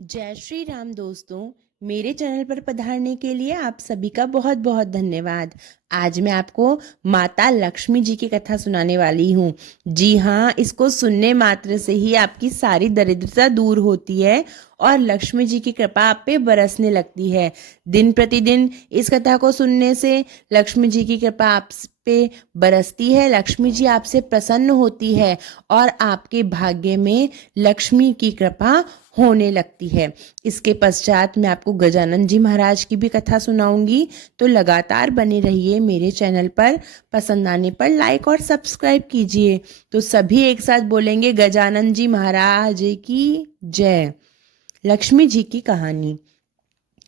जय श्री राम दोस्तों। मेरे चैनल पर पधारने के लिए आप सभी का बहुत बहुत धन्यवाद। आज मैं आपको माता लक्ष्मी जी की कथा सुनाने वाली हूँ। जी हाँ, इसको सुनने मात्र से ही आपकी सारी दरिद्रता दूर होती है और लक्ष्मी जी की कृपा आप पे बरसने लगती है। दिन प्रतिदिन इस कथा को सुनने से लक्ष्मी जी की कृपा आप पे बरसती है, लक्ष्मी जी आपसे प्रसन्न होती है और आपके भाग्य में लक्ष्मी की कृपा होने लगती है। इसके पश्चात मैं आपको गजानन जी महाराज की भी कथा सुनाऊंगी, तो लगातार बने रहिए मेरे चैनल पर। पसंद आने पर लाइक और सब्सक्राइब कीजिए। तो सभी एक साथ बोलेंगे गजानन जी महाराज की जय। लक्ष्मी जी की कहानी।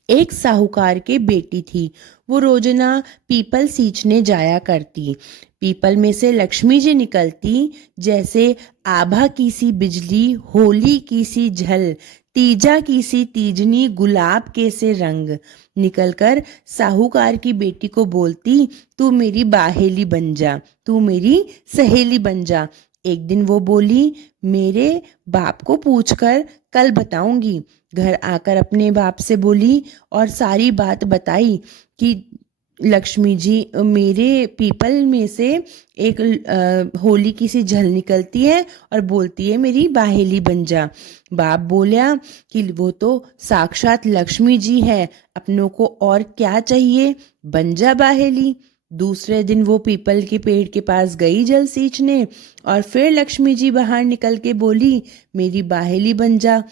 एक साहूकार के बेटी थी। वो रोजना पीपल सींचने जाया करती। पीपल में से लक्ष्मी जी निकलती जैसे आभा की सी बिजली, होली की सी झल, तीजा की सी तीजनी, गुलाब के से रंग। निकलकर साहूकार की बेटी को बोलती, तू मेरी बाहेली बन जा, तू मेरी सहेली बन जा। एक दिन वो बोली, मेरे बाप को पूछकर कल बताऊंगी। घर आकर अपने बाप से बोली और सारी बात बताई कि लक्ष्मी जी, मेरे पीपल में से एक होली की सी झल निकलती है और बोलती है मेरी बाहेली बन जा। बाप बोला कि वो तो साक्षात लक्ष्मी जी है, अपनों को और क्या चाहिए, बन जा बाहेली। दूसरे दिन वो पीपल के पेड़ के पास गई जल सींचने और फिर लक्ष्मी जी बाहर निकल के बोली, मेरी बाहेली बन जा।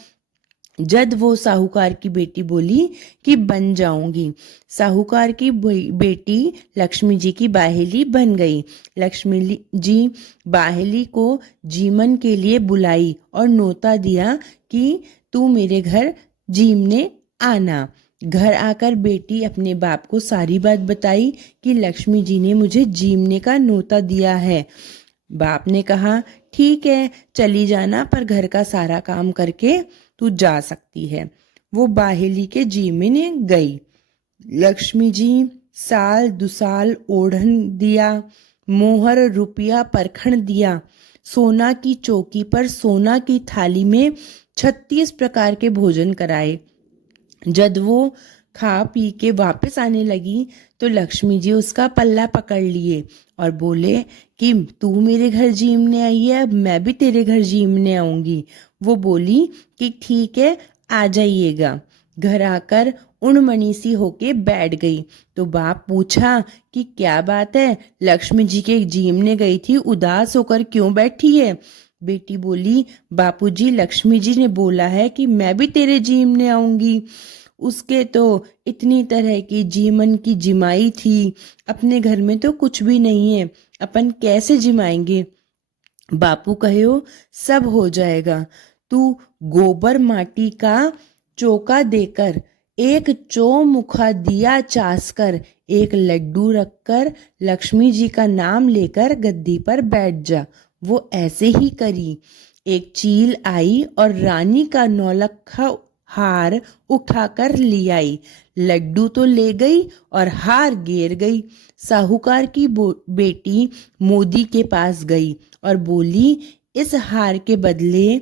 जद वो साहूकार की बेटी बोली कि बन जाऊंगी। साहूकार की बेटी लक्ष्मी जी की बाहेली बन गई। लक्ष्मी जी बाहेली को जीमन के लिए बुलाई और नोता दिया कि तू मेरे घर जीमने आना। घर आकर बेटी अपने बाप को सारी बात बताई कि लक्ष्मी जी ने मुझे जीमने का नोता दिया है। बाप ने कहा, ठीक है चली जाना, पर घर का सारा काम करके तू जा सकती है। वो बाहेली के जीमने गई। लक्ष्मी जी साल दुसाल ओढ़न दिया, मोहर रुपया परखण दिया। सोना की चौकी पर सोना की थाली में 36 प्रकार के भोजन कराए। जब वो खा पी के वापस आने लगी तो लक्ष्मी जी उसका पल्ला पकड़ लिए और बोले कि तू मेरे घर जीमने आई है, अब मैं भी तेरे घर जीमने आऊंगी। वो बोली कि ठीक है, आ जाइएगा। घर आकर उणमणी सी होके बैठ गई तो बाप पूछा कि क्या बात है, लक्ष्मी जी के जीमने गई थी, उदास होकर क्यों बैठी है। बेटी बोली, बापूजी लक्ष्मी जी ने बोला है कि मैं भी तेरे जीमने आऊंगी। उसके तो इतनी तरह की जीमन की जिमाई थी, अपने घर में तो कुछ भी नहीं है, अपन कैसे जिमाएंगे। बापू कहो सब हो जाएगा, तू गोबर माटी का चौका देकर, एक चौमुखा दिया चास कर, एक लड्डू रखकर लक्ष्मी जी का नाम लेकर गद्दी पर बैठ जा। वो ऐसे ही करी। एक चील आई और रानी का नौलखा हार उठाकर ले आई। लड्डू तो ले गई और हार गिर गई। साहूकार की बेटी मोदी के पास गई और बोली, इस हार के बदले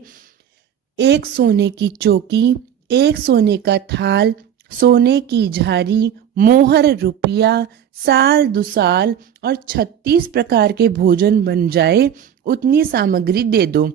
एक सोने की चौकी, एक सोने का थाल, सोने की झारी, मोहर रुपया, साल दुसाल और 36 प्रकार के भोजन बन जाए, उतनी सामग्री दे दो।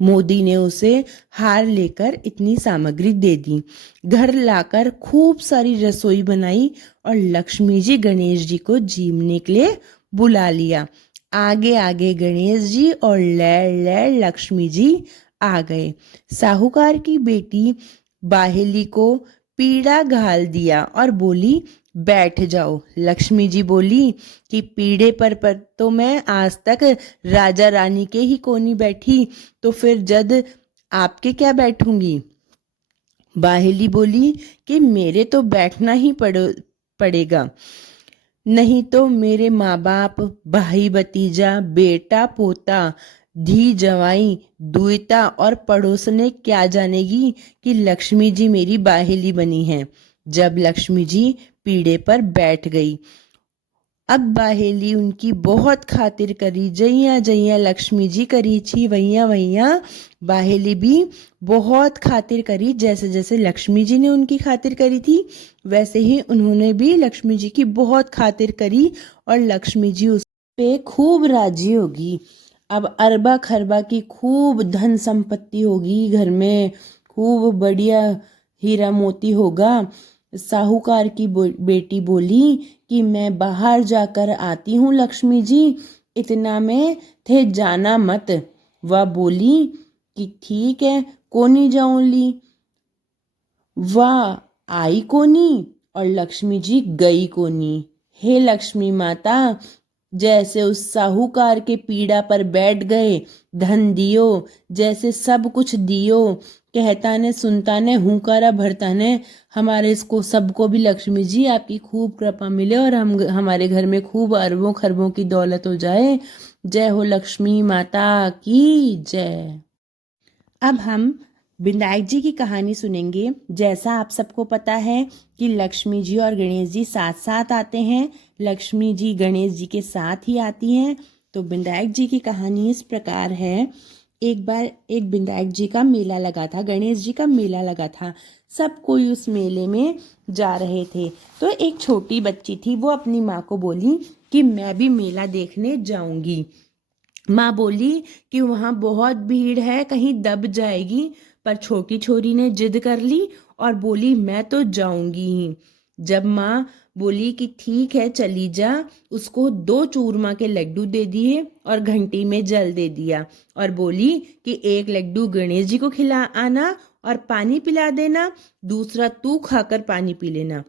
मोदी ने उसे हार लेकर इतनी सामग्री दे दी। घर लाकर खूब सारी रसोई बनाई और लक्ष्मी जी गणेश जी को जीमने के लिए बुला लिया। आगे आगे गणेश जी और लैर लैर लक्ष्मी जी आ गए। साहूकार की बेटी बाहेली को पीड़ा घाल दिया और बोली, बैठ जाओ। लक्ष्मी जी बोली कि पीड़े पर तो मैं आज तक राजा रानी के ही कोनी बैठी, तो फिर जद आपके क्या बैठूंगी। बाहेली बोली कि मेरे तो बैठना ही पड़ेगा, नहीं तो मेरे माँ बाप, भाई भतीजा, बेटा पोता, धी जवाई, दुईता और पड़ोसने क्या जानेगी कि लक्ष्मी जी मेरी बाहेली बनी है। जब लक्ष्मी जी पीढ़े पर बैठ गई अब बाहेली उनकी बहुत खातिर करी, जइया जइया लक्ष्मी जी करी छी वैया वैया बाहेली भी बहुत खातिर करी। जैसे जैसे लक्ष्मी जी ने उनकी खातिर करी थी वैसे ही उन्होंने भी लक्ष्मी जी की बहुत खातिर करी और लक्ष्मी जी उस पे खूब राजी होगी। अब अरबा खरबा की खूब धन संपत्ति होगी घर में, खूब बढ़िया हीरा मोती होगा। साहूकार की बेटी बोली कि मैं बाहर जाकर आती हूँ लक्ष्मी जी, इतना में थे जाना मत। वह बोली कि ठीक है कोनी जाऊं ली। वह आई कोनी और लक्ष्मी जी गई कोनी। हे लक्ष्मी माता, जैसे उस साहूकार के पीड़ा पर बैठ गए, धन दियो, जैसे सब कुछ दियो, कहता ने सुनता ने हुंकारा भरता ने। हमारे इसको सबको भी लक्ष्मी जी आपकी खूब कृपा मिले और हमारे घर में खूब अरबों खरबों की दौलत हो जाए। जय हो लक्ष्मी माता की जय। अब हम विनायक जी की कहानी सुनेंगे। जैसा आप सबको पता है कि लक्ष्मी जी और गणेश जी साथ साथ आते हैं, लक्ष्मी जी गणेश जी के साथ ही आती हैं। तो विनायक जी की कहानी इस प्रकार है। एक बार एक विनायक जी का मेला लगा था, गणेश जी का मेला लगा था। सब कोई उस मेले में जा रहे थे। तो एक छोटी बच्ची थी, वो अपनी माँ को बोली कि मैं भी मेला देखने जाऊंगी। माँ बोली कि वहाँ बहुत भीड़ है, कहीं दब जाएगी। पर छोटी छोरी ने जिद कर ली और बोली मैं तो जाऊंगी ही। जब माँ बोली कि ठीक है चली जा, उसको 2 चूरमा के लड्डू दे दिए और घंटी में जल दे दिया और बोली कि एक लड्डू गणेश जी को खिला आना और पानी पिला देना, दूसरा तू खाकर पानी पी लेना।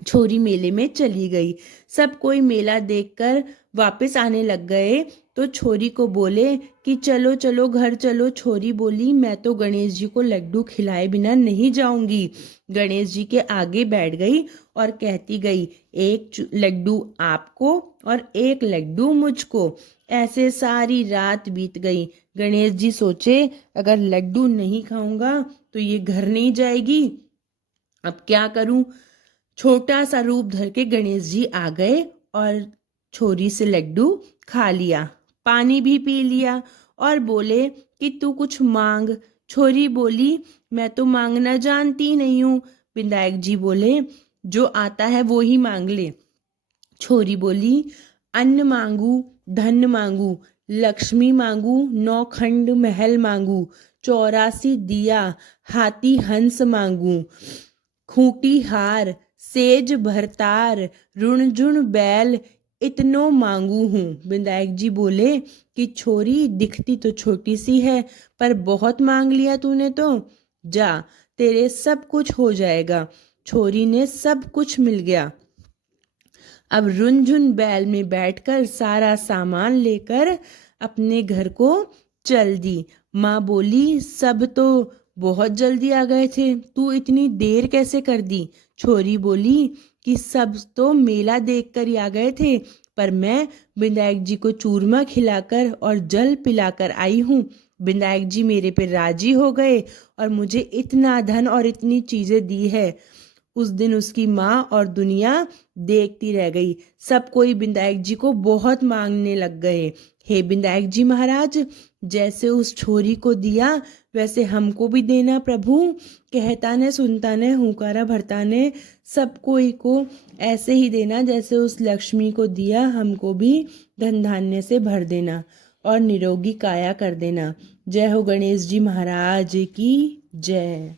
छोरी मेले में चली गई। सब कोई मेला देखकर वापस आने लग गए। तो छोरी को बोले कि चलो चलो घर चलो। छोरी बोली मैं तो गणेश जी को लड्डू खिलाए बिना नहीं जाऊंगी। गणेश जी के आगे बैठ गई और कहती गई एक लड्डू आपको और एक लड्डू मुझको। ऐसे सारी रात बीत गई। गणेश जी सोचे अगर लड्डू नहीं खाऊंगा तो ये घर नहीं जाएगी, अब क्या करूं। छोटा सा रूप धर के गणेश जी आ गए और छोरी से लड्डू खा लिया, पानी भी पी लिया और बोले कि तू कुछ मांग। छोरी बोली मैं तो मांगना जानती नहीं हूँ। विनायक जी बोले जो आता है वो ही मांग ले। छोरी बोली अन्न मांगू, धन मांगू, लक्ष्मी मांगू, 9 खंड महल मांगू, 84 दिया, हाथी हंस मांगू, खूंटी हार, सेज भरतार, रुणझुण बैल, इतनो मांगू हूँ। विनायक जी बोले कि छोरी दिखती तो छोटी सी है पर बहुत मांग लिया तूने, तो जा तेरे सब कुछ हो जाएगा। छोरी ने सब कुछ मिल गया। अब रुनझुन बैल में बैठकर सारा सामान लेकर अपने घर को चल दी। माँ बोली सब तो बहुत जल्दी आ गए थे, तू इतनी देर कैसे कर दी। छोरी बोली कि सब तो मेला देखकर ही आ गए थे, पर मैं विनायक जी को चूरमा खिलाकर और जल पिलाकर आई हूँ। विनायक जी मेरे पे राजी हो गए और मुझे इतना धन और इतनी चीजें दी है। उस दिन उसकी माँ और दुनिया देखती रह गई। सब कोई विनायक जी को बहुत मांगने लग गए। हे विनायक जी महाराज, जैसे उस छोरी को दिया वैसे हमको भी देना प्रभु। कहता ने सुनता ने हुंकारा भरता ने, सब कोई को ऐसे ही देना जैसे उस लक्ष्मी को दिया, हमको भी धन धान्य से भर देना और निरोगी काया कर देना। जय हो गणेश जी महाराज की जय।